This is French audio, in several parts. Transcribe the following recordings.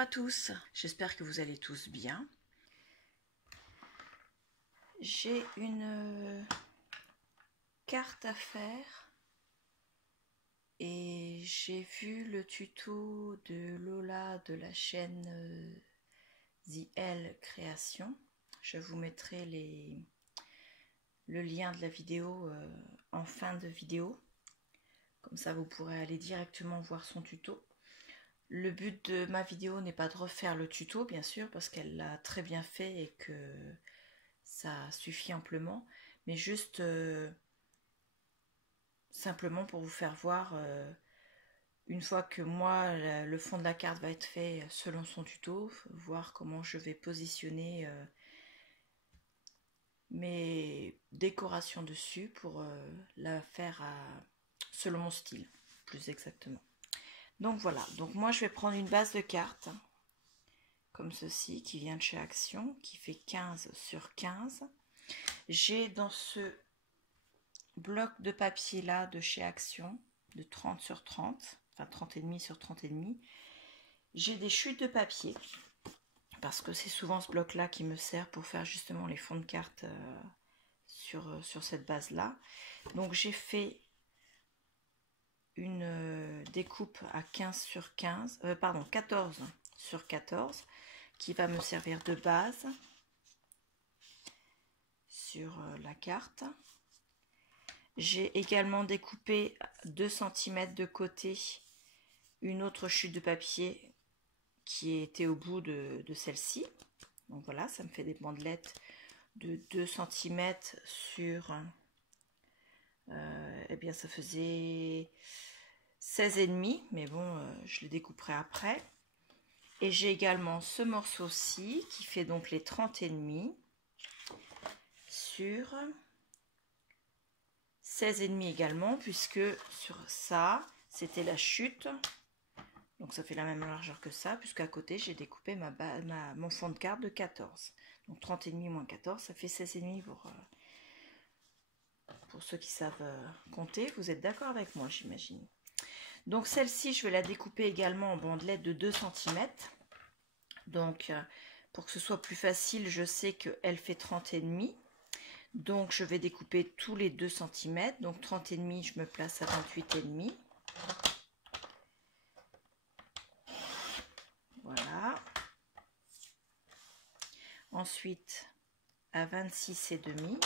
à tous, j'espère que vous allez tous bien. J'ai une carte à faire et j'ai vu le tuto de Lola de la chaîne The L Création. Je vous mettrai le lien de la vidéo en fin de vidéo. Comme ça, vous pourrez aller directement voir son tuto. Le but de ma vidéo n'est pas de refaire le tuto, bien sûr, parce qu'elle l'a très bien fait et que ça suffit amplement, mais juste simplement pour vous faire voir, une fois que moi, le fond de la carte va être fait selon son tuto, voir comment je vais positionner mes décorations dessus pour la faire selon mon style, plus exactement. Donc voilà, donc moi je vais prendre une base de cartes, comme ceci, qui vient de chez Action, qui fait 15 sur 15. J'ai dans ce bloc de papier là de chez Action, de 30 sur 30, enfin 30,5 sur 30,5, j'ai des chutes de papier, parce que c'est souvent ce bloc là qui me sert pour faire justement les fonds de cartes sur cette base là. Donc j'ai fait une découpe à 15 sur 15, pardon, 14 sur 14, qui va me servir de base sur la carte. J'ai également découpé 2 cm de côté une autre chute de papier qui était au bout de celle-ci. Donc voilà, ça me fait des bandelettes de 2 cm sur... eh bien ça faisait 16,5, mais bon, je le découperai après. Et j'ai également ce morceau-ci qui fait donc les 30,5 sur 16,5 également, puisque sur ça, c'était la chute. Donc ça fait la même largeur que ça, puisqu'à côté, j'ai découpé mon fond de carte de 14. Donc 30,5 moins 14, ça fait 16,5 pour ceux qui savent compter. Vous êtes d'accord avec moi, j'imagine. Donc celle-ci, je vais la découper également en bandelettes de 2 cm. Donc pour que ce soit plus facile, je sais qu'elle fait 30,5. Donc je vais découper tous les 2 cm. Donc 30,5, je me place à 28,5. Voilà. Ensuite à 26,5.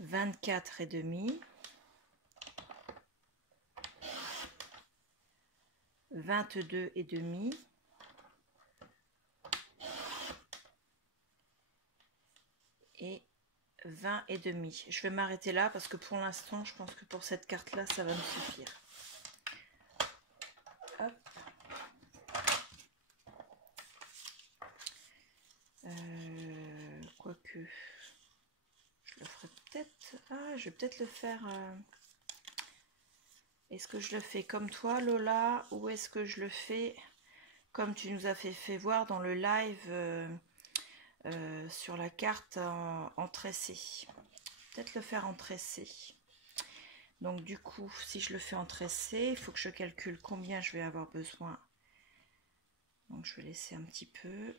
24,5. 22,5. Et 20,5. Je vais m'arrêter là parce que pour l'instant, je pense que pour cette carte-là, ça va me suffire. Hop. Quoique, je le ferai peut-être... Ah, je vais peut-être le faire... Est-ce que je le fais comme toi, Lola, ou est-ce que je le fais comme tu nous as fait voir dans le live sur la carte en tressé? Peut-être le faire en tressé. Donc du coup, si je le fais en tressé, il faut que je calcule combien je vais avoir besoin. Donc je vais laisser un petit peu.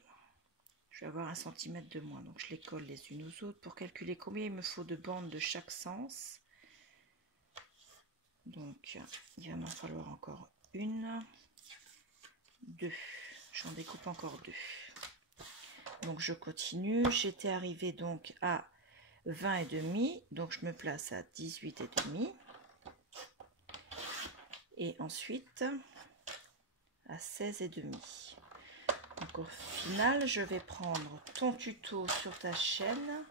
Je vais avoir 1 cm de moins. Donc je les colle les unes aux autres pour calculer combien il me faut de bandes de chaque sens. Donc il va m'en falloir encore 1, 2. J'en découpe encore 2. Donc je continue. J'étais arrivée donc à 20,5. Donc je me place à 18,5. Et ensuite à 16,5. Donc au final, je vais prendre ton tuto sur ta chaîne,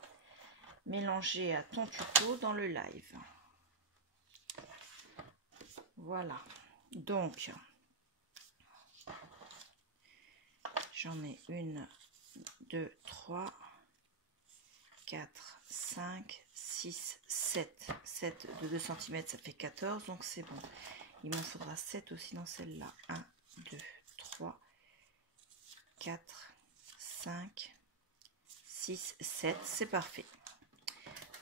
mélanger à ton tuto dans le live. Voilà. Donc, j'en ai 1, 2, 3, 4, 5, 6, 7. 7 de 2 cm, ça fait 14, donc c'est bon. Il m'en faudra 7 aussi dans celle-là. 1, 2, 3, 4, 5, 6, 7, c'est parfait.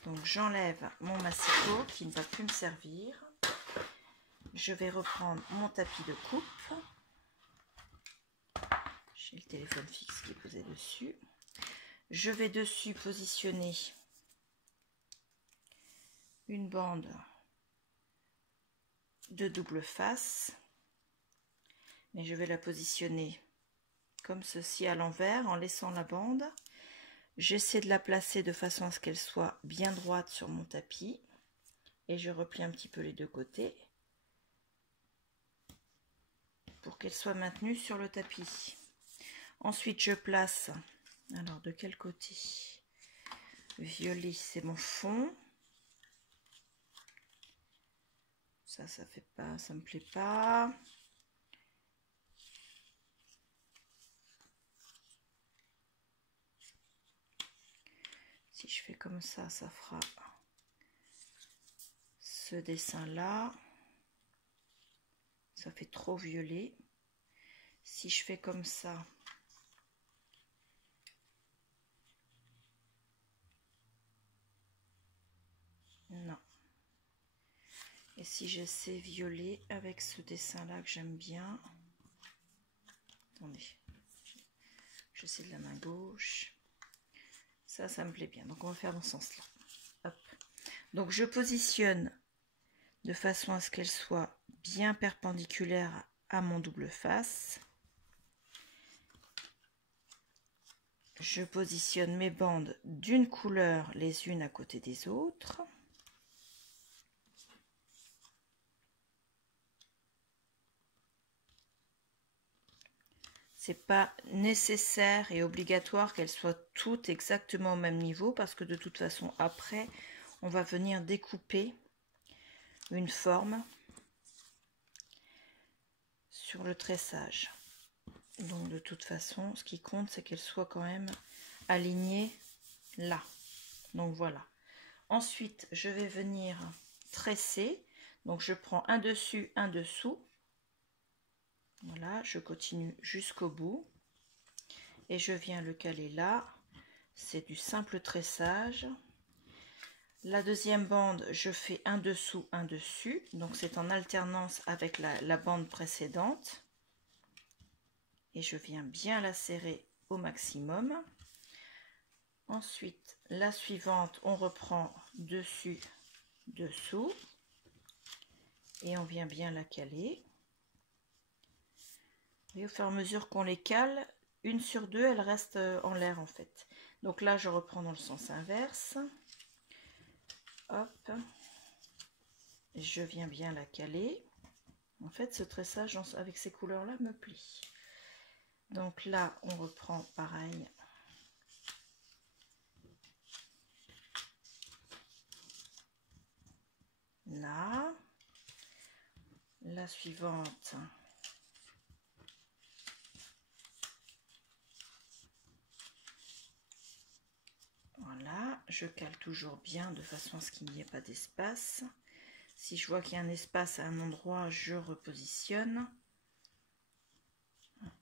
Donc j'enlève mon massicot qui ne va plus me servir. je vais reprendre mon tapis de coupe. J'ai le téléphone fixe qui est posé dessus. Je vais dessus positionner une bande de double face. Mais je vais la positionner comme ceci à l'envers en laissant la bande. J'essaie de la placer de façon à ce qu'elle soit bien droite sur mon tapis. Et je replie un petit peu les deux côtés pour qu'elle soit maintenue sur le tapis. Ensuite, je place, alors de quel côté? Violet, c'est mon fond. Ça fait pas, ça me plaît pas. Si je fais comme ça, ça fera ce dessin-là. Ça fait trop violet. Si je fais comme ça, non. Et si j'essaie violet avec ce dessin-là que j'aime bien. Attendez. J'essaie de la main gauche. Ça me plaît bien. Donc, on va faire dans ce sens-là. Hop. Donc, je positionne de façon à ce qu'elle soit bien perpendiculaire à mon double face. Je positionne mes bandes d'une couleur les unes à côté des autres. C'est pas nécessaire et obligatoire qu'elles soient toutes exactement au même niveau parce que de toute façon après on va venir découper une forme sur le tressage. Donc de toute façon ce qui compte c'est qu'elles soient quand même alignées là. Donc voilà. Ensuite je vais venir tresser. Donc je prends un dessus, un dessous. Voilà, je continue jusqu'au bout et je viens le caler là. C'est du simple tressage. La deuxième bande, je fais un dessous, un dessus. Donc c'est en alternance avec la bande précédente. Et je viens bien la serrer au maximum. Ensuite, la suivante, on reprend dessus, dessous. Et on vient bien la caler. Et au fur et à mesure qu'on les cale, une sur deux, elle reste en l'air en fait. Donc là, je reprends dans le sens inverse. Hop. Je viens bien la caler. En fait, ce tressage avec ces couleurs-là me plie. Donc là, on reprend pareil. Là. La suivante. Voilà, je cale toujours bien de façon à ce qu'il n'y ait pas d'espace. Si je vois qu'il y a un espace à un endroit, je repositionne.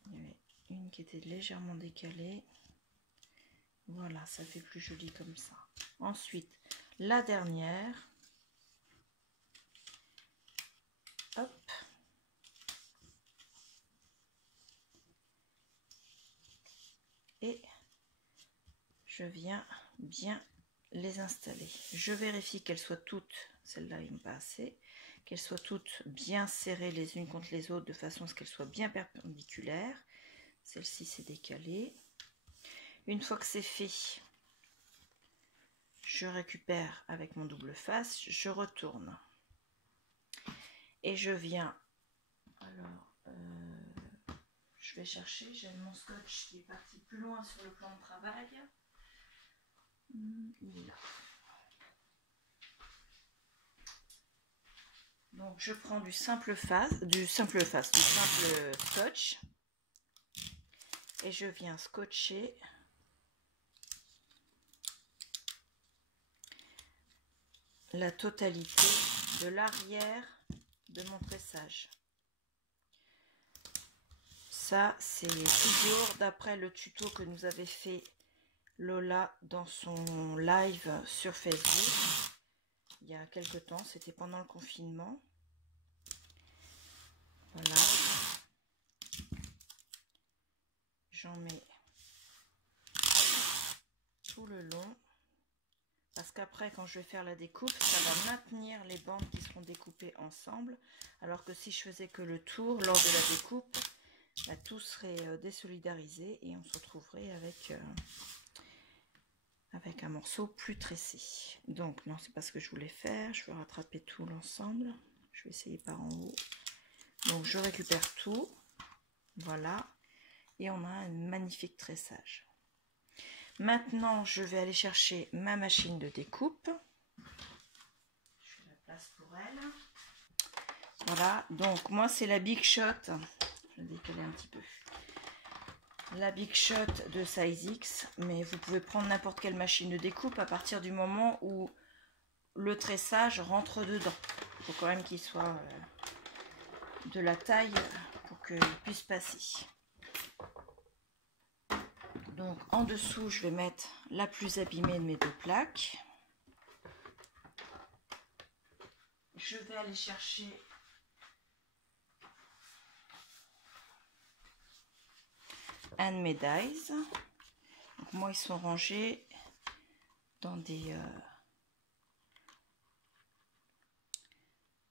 Il y avait une qui était légèrement décalée. Voilà, ça fait plus joli comme ça. Ensuite, la dernière. Hop. Et je viens bien les installer. Je vérifie qu'elles soient toutes, celle-là il me pas assez, qu'elles soient toutes bien serrées les unes contre les autres de façon à ce qu'elles soient bien perpendiculaires. Celle-ci s'est décalée. Une fois que c'est fait, je récupère avec mon double face, je retourne. Et je viens, alors, je vais chercher, j'ai mon scotch qui est parti plus loin sur le plan de travail. Il est là. Donc je prends du simple scotch et je viens scotcher la totalité de l'arrière de mon tressage. Ça c'est toujours d'après le tuto que nous avait fait Lola dans son live sur Facebook il y a quelque temps, c'était pendant le confinement. Voilà. J'en mets tout le long. Parce qu'après, quand je vais faire la découpe, ça va maintenir les bandes qui seront découpées ensemble. Alors que si je faisais que le tour lors de la découpe, bah, tout serait désolidarisé et on se retrouverait avec un morceau plus tressé. Donc non, c'est pas ce que je voulais faire. Je vais rattraper tout l'ensemble. Je vais essayer par en haut. Donc je récupère tout. Voilà. Et on a un magnifique tressage. Maintenant, je vais aller chercher ma machine de découpe. Je fais la place pour elle. Voilà, donc moi c'est la Big Shot. Je vais décaler un petit peu. La Big Shot de Size X, mais vous pouvez prendre n'importe quelle machine de découpe à partir du moment où le tressage rentre dedans. Il faut quand même qu'il soit de la taille pour qu'il puisse passer. Donc en dessous, je vais mettre la plus abîmée de mes deux plaques. Je vais aller chercher un de mes dies. Donc moi, ils sont rangés dans des...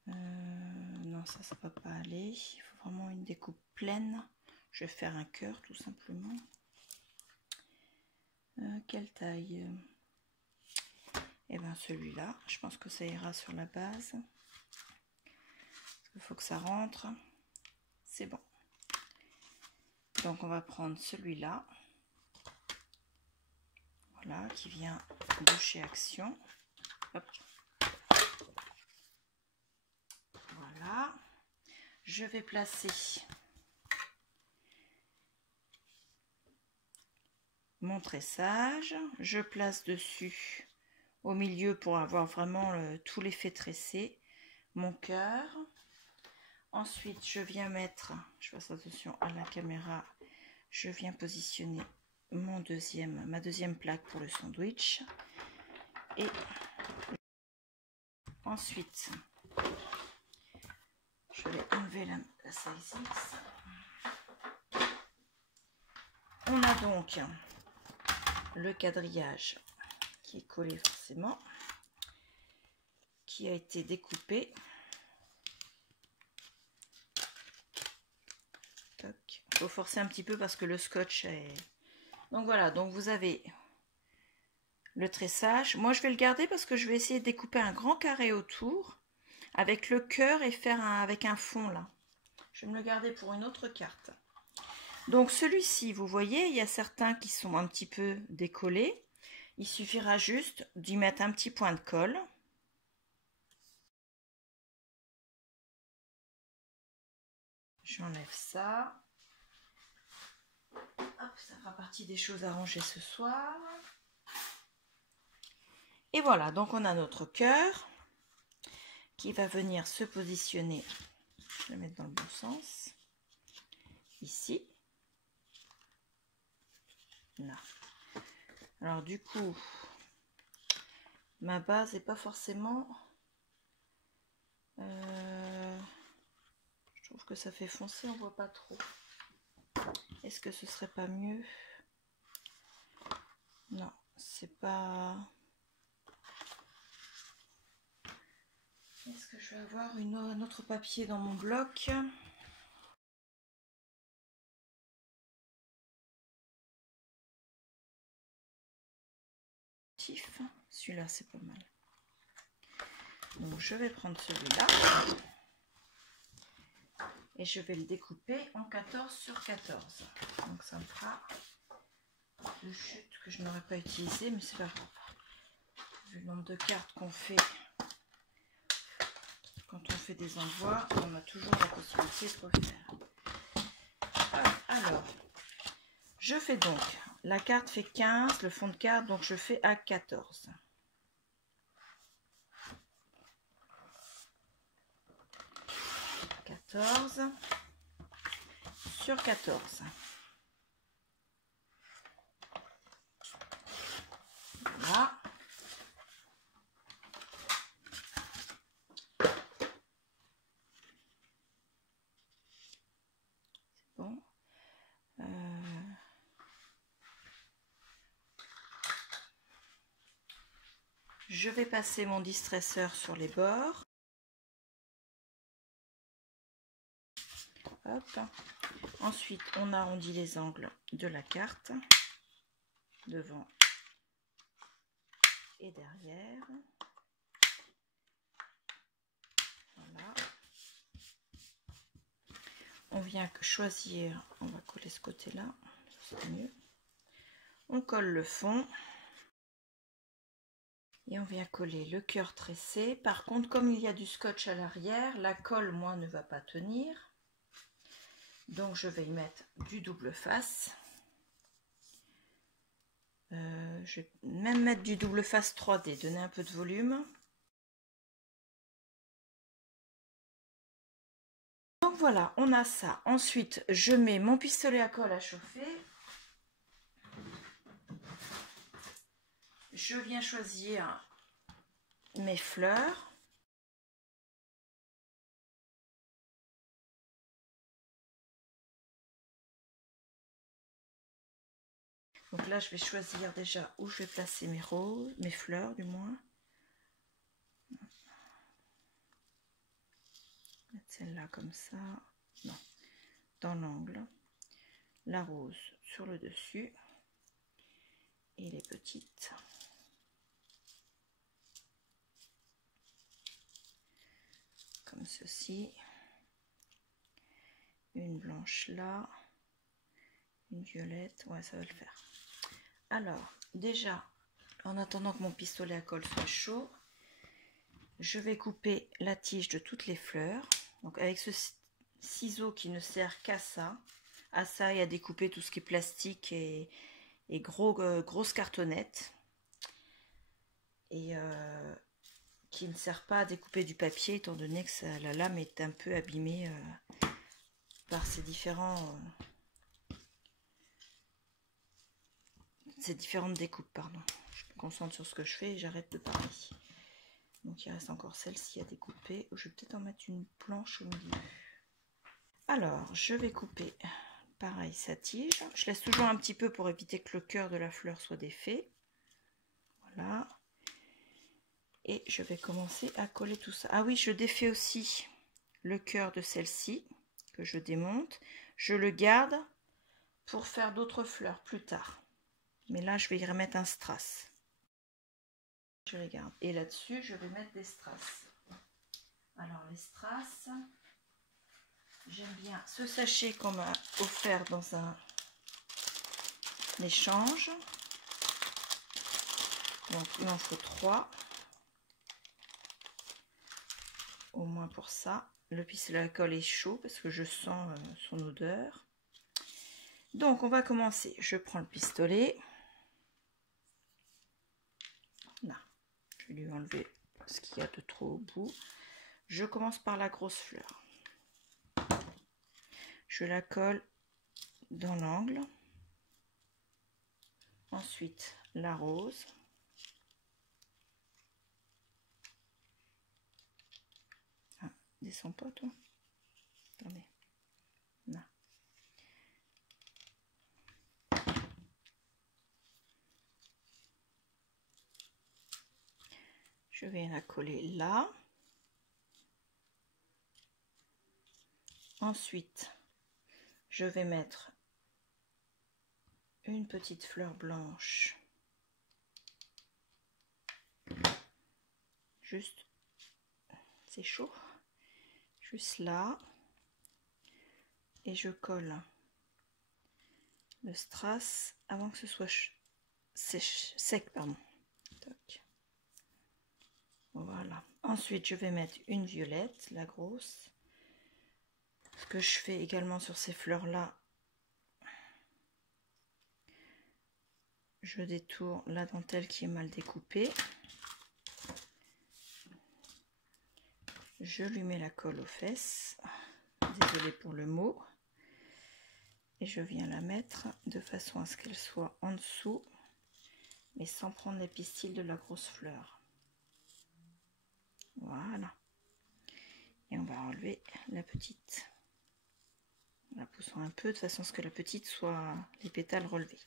non, ça ne va pas aller. Il faut vraiment une découpe pleine. Je vais faire un cœur tout simplement. Quelle taille? Et bien celui-là, je pense que ça ira sur la base. Il faut que ça rentre. C'est bon. Donc on va prendre celui-là. Voilà, qui vient de chez Action. Hop. Voilà. Je vais placer mon tressage. Je place dessus au milieu pour avoir vraiment tout l'effet tressé. Mon cœur. Ensuite, je viens mettre, je fasse attention à la caméra, je viens positionner ma deuxième plaque pour le sandwich. Et ensuite, je vais enlever la Size X. On a donc le quadrillage qui est collé forcément, qui a été découpé. Il faut forcer un petit peu parce que le scotch est... Donc voilà, donc vous avez le tressage. Moi, je vais le garder parce que je vais essayer de découper un grand carré autour avec le cœur et faire avec un fond là. Je vais me le garder pour une autre carte. Donc celui-ci, vous voyez, il y a certains qui sont un petit peu décollés. Il suffira juste d'y mettre un petit point de colle. J'enlève ça. Hop, ça fera partie des choses à ranger ce soir. Et voilà, donc on a notre cœur qui va venir se positionner. Je vais le mettre dans le bon sens. Ici. Là. Alors du coup, ma base n'est pas forcément... je trouve que ça fait foncer, on voit pas trop. Est-ce que ce serait pas mieux? Non, c'est pas... Est-ce que je vais avoir un autre papier dans mon bloc? Celui-là, c'est pas mal. Donc, je vais prendre celui-là. Et je vais le découper en 14 sur 14. Donc, ça me fera deux chutes que je n'aurais pas utilisées, mais c'est pas grave. Vu le nombre de cartes qu'on fait quand on fait des envois, on a toujours la possibilité de refaire. Alors, je fais donc, la carte fait 15, le fond de carte, donc je fais à 14. Sur 14. Voilà. Je vais passer mon distresseur sur les bords. Hop. Ensuite, on arrondit les angles de la carte, devant et derrière. Voilà. On vient choisir, on va coller ce côté-là, c'est mieux. On colle le fond. Et on vient coller le cœur tressé. Par contre, comme il y a du scotch à l'arrière, la colle, moi, ne va pas tenir. Donc, je vais y mettre du double face. Je vais même mettre du double face 3D, donner un peu de volume. Donc voilà, on a ça. Ensuite, je mets mon pistolet à colle à chauffer. Je viens choisir mes fleurs. Donc là, je vais choisir déjà où je vais placer mes roses, mes fleurs du moins. Mettre celle-là comme ça. Non, dans l'angle. La rose sur le dessus. Et les petites. Comme ceci. Une blanche là. Une violette. Ouais, ça va le faire. Alors, déjà, en attendant que mon pistolet à colle soit chaud, je vais couper la tige de toutes les fleurs. Donc avec ce ciseau qui ne sert qu'à ça, et à découper tout ce qui est plastique et grosses cartonnettes. Et qui ne sert pas à découper du papier, étant donné que la lame est un peu abîmée par ces différentes découpes. Pardon. Je me concentre sur ce que je fais et j'arrête de parler. Donc il reste encore celle-ci à découper. Je vais peut-être en mettre une planche au milieu. Alors, je vais couper pareil sa tige. Je laisse toujours un petit peu pour éviter que le cœur de la fleur soit défait. Voilà. Et je vais commencer à coller tout ça. Ah oui, je défais aussi le cœur de celle-ci, que je démonte. Je le garde pour faire d'autres fleurs plus tard. Mais là, je vais y remettre un strass. Je les garde. Et là-dessus, je vais mettre des strass. Alors, les strass, j'aime bien ce sachet qu'on m'a offert dans un échange. Donc, il en faut 3. Au moins pour ça. Le pistolet à colle est chaud parce que je sens son odeur. Donc, on va commencer. Je prends le pistolet. Là, je vais lui enlever ce qu'il y a de trop au bout. Je commence par la grosse fleur. Je la colle dans l'angle. Ensuite, la rose. Ah, descends pas toi. Attendez. Là. Je vais la coller là. Ensuite, je vais mettre une petite fleur blanche. Juste, c'est chaud. Juste là. Et je colle le strass avant que ce soit sec. Pardon. Toc. Voilà. Ensuite, je vais mettre une violette, la grosse. Ce que je fais également sur ces fleurs-là, je détourne la dentelle qui est mal découpée. Je lui mets la colle aux fesses. Désolée pour le mot. Et je viens la mettre de façon à ce qu'elle soit en dessous, mais sans prendre les pistils de la grosse fleur. Voilà. Et on va enlever la petite. En la poussant un peu de façon à ce que la petite soit les pétales relevés.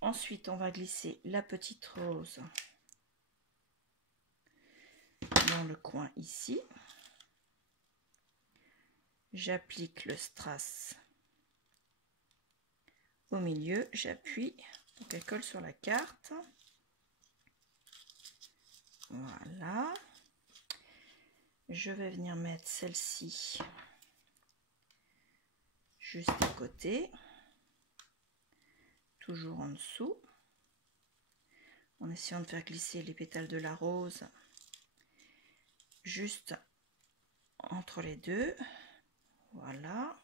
Ensuite, on va glisser la petite rose dans le coin ici. J'applique le strass au milieu, j'appuie pour qu'elle colle sur la carte. Voilà. Je vais venir mettre celle-ci juste à côté, toujours en dessous, en essayant de faire glisser les pétales de la rose juste entre les deux. Voilà.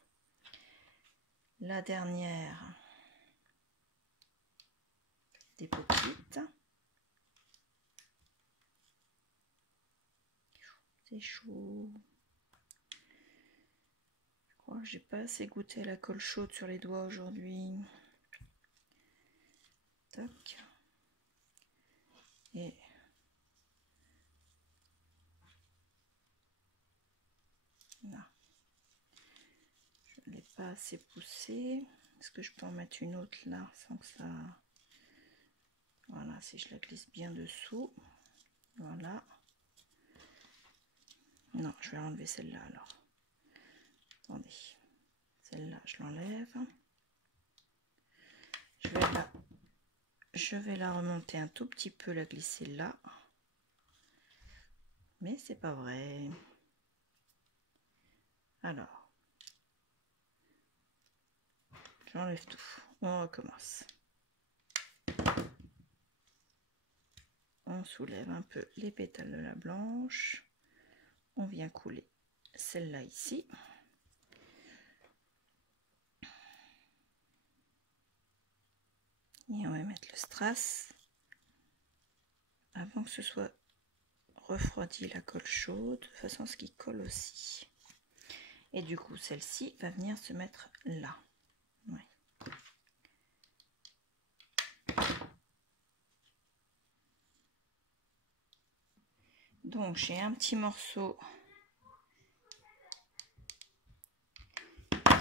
La dernière des petites. C'est chaud. Je crois que j'ai pas assez goûté à la colle chaude sur les doigts aujourd'hui. Tac. Et là. Je ne l'ai pas assez poussé. Est-ce que je peux en mettre une autre là sans que ça... Voilà, si je la glisse bien dessous. Voilà. Non, je vais enlever celle-là alors. Attendez. Celle-là, je l'enlève. Je vais la remonter un tout petit peu, la glisser là. Mais c'est pas vrai. Alors. J'enlève tout. On recommence. On soulève un peu les pétales de la blanche. On vient couler celle-là ici. Et on va mettre le strass avant que ce soit refroidi la colle chaude, de façon à ce qu'il colle aussi. Et du coup, celle-ci va venir se mettre là. Ouais. Donc j'ai un petit morceau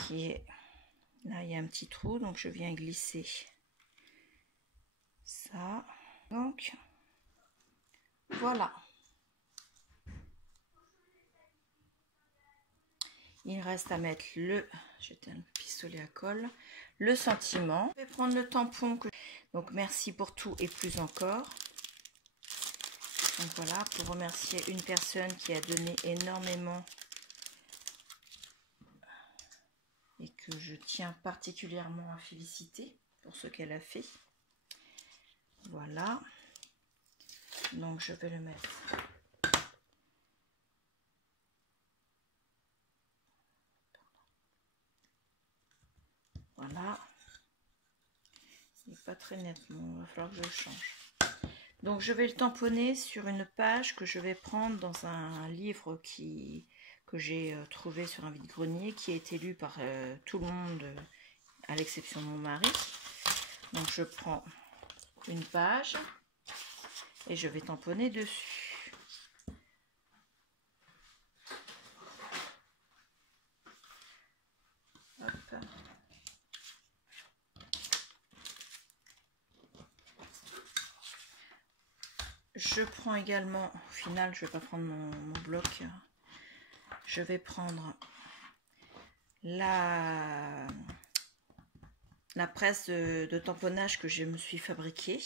qui est là, il y a un petit trou, donc je viens glisser ça. Donc voilà. Il reste à mettre le, j'étais un pistolet à colle, le sentiment. Je vais prendre le tampon. Donc merci pour tout et plus encore. Donc voilà, pour remercier une personne qui a donné énormément et que je tiens particulièrement à féliciter pour ce qu'elle a fait. Voilà. Donc je vais le mettre. Voilà. Il n'est pas très net, il va falloir que je le change. Donc je vais le tamponner sur une page que je vais prendre dans un livre que j'ai trouvé sur un vide-grenier, qui a été lu par tout le monde, à l'exception de mon mari. Donc je prends une page et je vais tamponner dessus. Hop. Je prends également, au final je vais pas prendre mon bloc, je vais prendre la presse de tamponnage que je me suis fabriquée,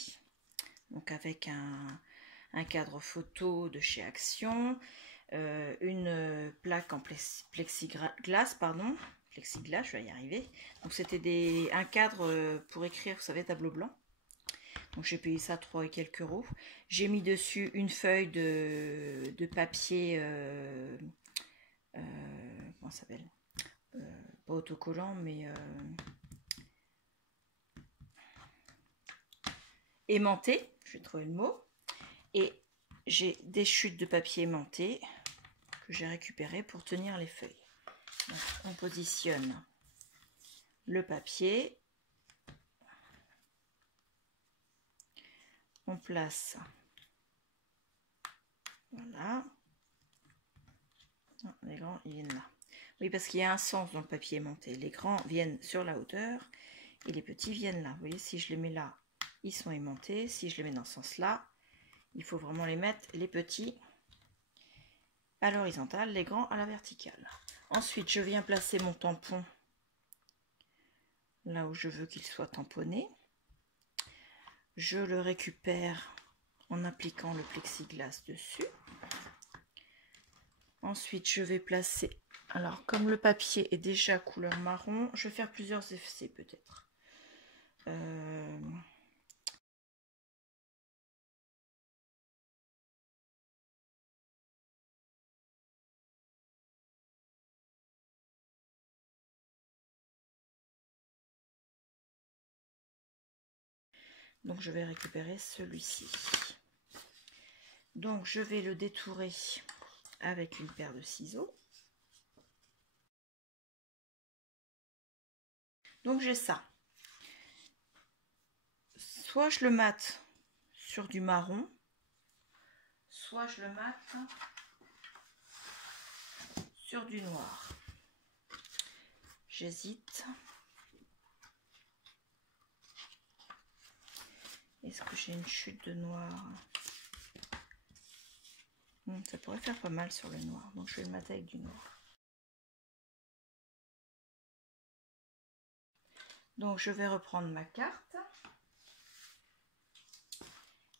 donc avec un cadre photo de chez Action, une plaque en plexiglas, je vais y arriver. Donc c'était un cadre pour écrire, vous savez, tableau blanc. Donc j'ai payé ça 3 et quelques euros. J'ai mis dessus une feuille de papier, comment ça s'appelle, pas autocollant, mais aimanté, je vais trouver le mot. Et j'ai des chutes de papier aimanté que j'ai récupérées pour tenir les feuilles. Donc, on positionne le papier. On place, voilà. Non, les grands, ils viennent là. Oui, parce qu'il y a un sens dans le papier aimanté. Les grands viennent sur la hauteur et les petits viennent là. Vous voyez, si je les mets là, ils sont aimantés. Si je les mets dans ce sens-là, il faut vraiment les mettre, les petits, à l'horizontale, les grands à la verticale. Ensuite, je viens placer mon tampon là où je veux qu'il soit tamponné. Je le récupère en appliquant le plexiglas dessus. Ensuite, je vais placer, alors comme le papier est déjà couleur marron, je vais faire plusieurs effets peut-être. Donc je vais récupérer celui-ci. Donc je vais le détourer avec une paire de ciseaux. Donc j'ai ça. Soit je le mate sur du marron, soit je le mate sur du noir. J'hésite. Est-ce que j'ai une chute de noir? Ça pourrait faire pas mal sur le noir, donc je vais le mater avec du noir. Donc je vais reprendre ma carte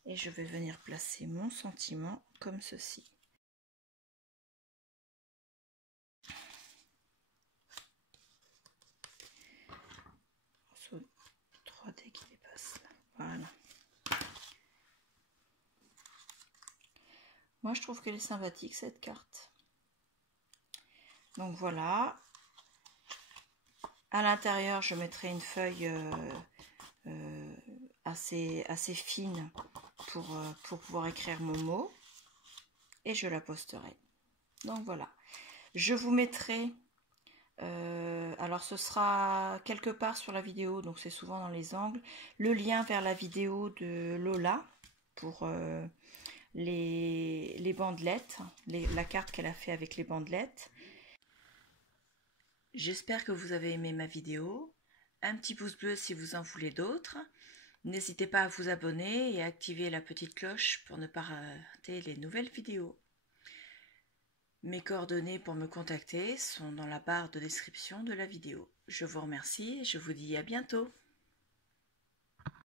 et je vais venir placer mon sentiment comme ceci. Sur 3D qui dépasse là. Voilà. Moi je trouve qu'elle est sympathique cette carte. Donc voilà. À l'intérieur je mettrai une feuille assez fine pour pouvoir écrire mon mot. Et je la posterai. Donc voilà. Je vous mettrai, alors ce sera quelque part sur la vidéo, donc c'est souvent dans les angles, le lien vers la vidéo de Lola pour les bandelettes, la carte qu'elle a fait avec les bandelettes. J'espère que vous avez aimé ma vidéo. Un petit pouce bleu si vous en voulez d'autres. N'hésitez pas à vous abonner et à activer la petite cloche pour ne pas rater les nouvelles vidéos. Mes coordonnées pour me contacter sont dans la barre de description de la vidéo. Je vous remercie et je vous dis à bientôt.